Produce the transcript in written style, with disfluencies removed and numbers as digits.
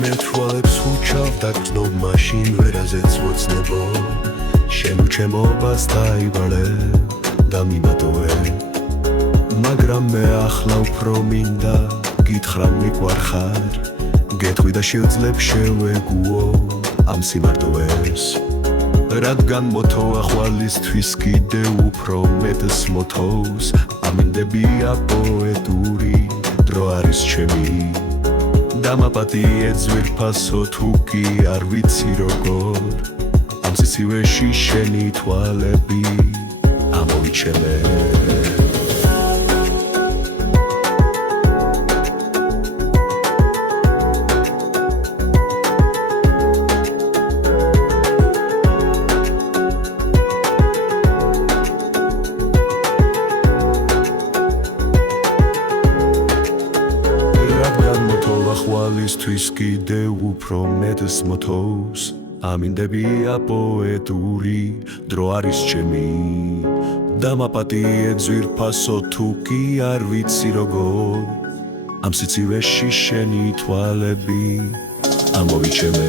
მე თვალებს ხუჩავ დაგრძნობ მაშინ ვერაზეც მოცნებო შემოჩემობას დაიბალე და მიმატოვე მაგრამ მე ახლა უფრო მინდა გითხრა მიყვარხარ გეტყვი და შევძლებ შევეგუო ამ სიმარტოვეს რადგან მოთოა ხვალისთვის კიდე უფრო მეტს მოთოვს ამინდებია პოეტური დრო არის ჩემი დამაპატიე ძვირფასო თუ კი არ ვიცი როგორ ამ სიცივეში შენი თვალები ამოვიჩემე ხვალისთვის კიდე უფრო მეტს მოთოვს ამინდებია პოეტური დრო არის ჩემი დამაპატიე ძვირფასო თუ კი არ ვიცი როგორ ამ სიცივეში შენი თვალები ამოვიჩემე